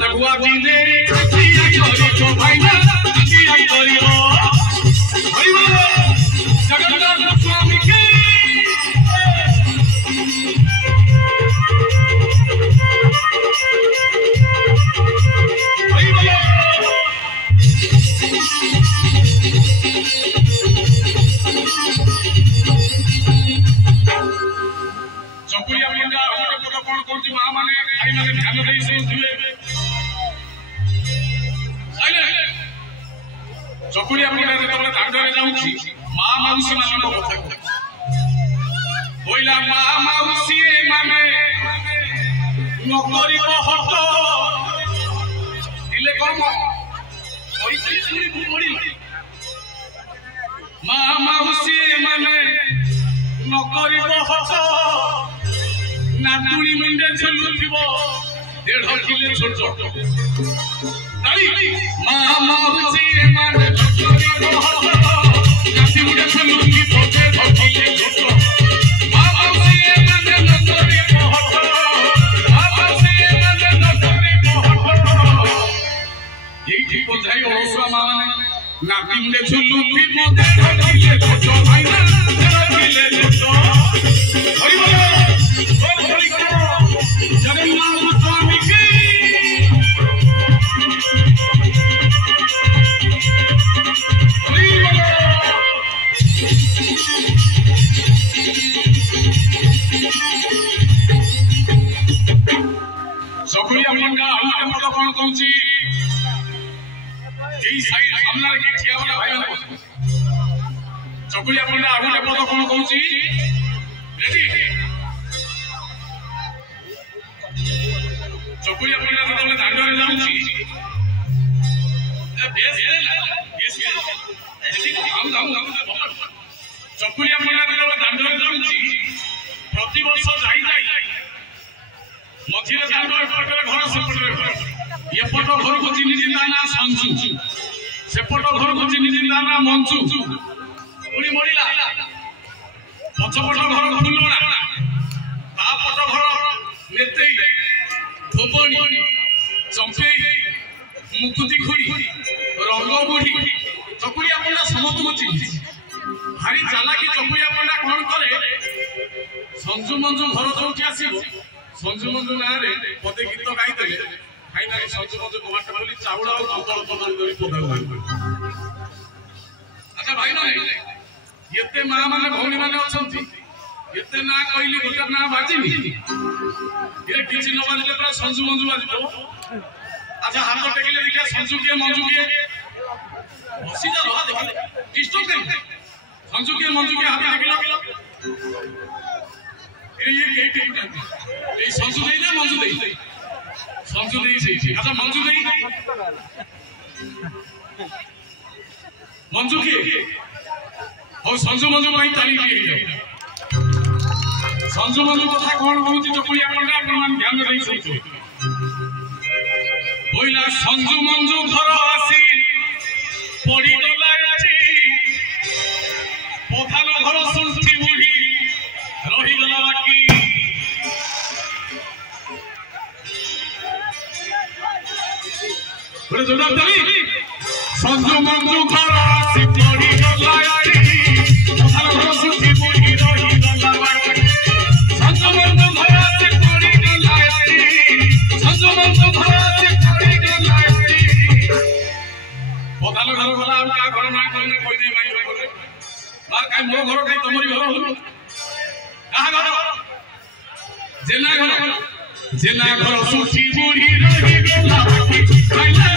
देखुआ दिने किया करी तो भाई ना किया करियो हरि बोल जगन्नाथ स्वामी की हरि बोल चकुलिया मुंडा गोटे पद कोन कोन मां माने आई माने ध्यान देई सुनथिबे चकुलिया मुंडा जेतबले दांडरे जाउछि मां माउसी मानको कथा होइला मां माउसी माने नकरी हट दिले कम ओइछि सुनी मुड़ी मां माउसी माने नकरी हट नातुणी मुंडे झुलुथिबो 1.5 किलो छोट छोट ताली मां माउसी माने नकरी हट नाती मुंडे झुलुथिबो 1.5 किलो छोट मां माउसी माने नकरी हट मां माउसी माने नकरी हट एठी बुझाई ओसवा माने नाती मुंडे झुलुथिबो 1.5 किलो छोट भाई ना 1.5 किलो छोट हरि बोल जगन्नाथ स्वामी की चकुलिया मुंडा हमके पद कोन कहूची एई साइड सामने के ठिया वाला भाई माने चकुलिया मुंडा हमके पद कोन कहूची रेडी चकुलिया मुंडा जेतबले दांडरे जाउछि ए बेस ठीक हम चकुलिया मुंडा जेतबले दांडरे जाउछि प्रति वर्ष जाई मझिरे दांड एपटरे घर सेपटरे घर एपट घर को चिन्हि दाना संजू सेपट घर को चिन्हि दाना मंजू उड़ी मरिला पछपट घर फुलोड़ा तापट घर नेते धोबणी चंपे मुकुति खुड़ी रंग बुढ़ी चकुलिया मुंडा समस्त को चिन्हि भारी चालाकी चकुलिया मुंडा कौन करे संजू मंजू घर जोठी आसीबो संजू मंजू ना रे पदे गीत गाई देले फाइनली संजू मंजू कमाट बोली चाउड़ा और कंकड़ कंकड़ धरी पदा गाई अच्छा भाई माने एते मां माने भौणी माने अछंती एते ना कहली गोटा ना बाजिनी ये किछि न बाजिले पूरा संजू मंजू बाजिबो अच्छा हाथ टेकिले देखिया संजू के मंजू के बसी जा रहा देखिले डिस्टर्ब करी संजू के मंजू के हाथ टेकिलो ये टेकिले ए संजू देई ना मंजू देई संजू देई सही अच्छा मंजू देई मंजू के और संजू मंजू भाई ताली के संजू मंजू कथा कोन कहूची चकुलिया मुंडा प्रमाण ध्यान देई सही होइला संजू मंजू घर आसी पड़ी गला अछि पथाल घर सुंठी बुढ़ी रही गला बाकी बड़े जोरदार ताली संजू मंजू घर आसी पड़ी गला अछि पथाल घर सुंठी बुढ़ी रही गला बाकी संजू मंजू घर आसी पड़ी गला अछि संजू मंजू घर आसी पड़ी गला अछि पथाल घर गला आ घर ना कहने कोई दे भाई भाई बार काई मो घर काई तमरी घर हो कहा घर जेना घर सुठी बुढ़ी रही गला बाकी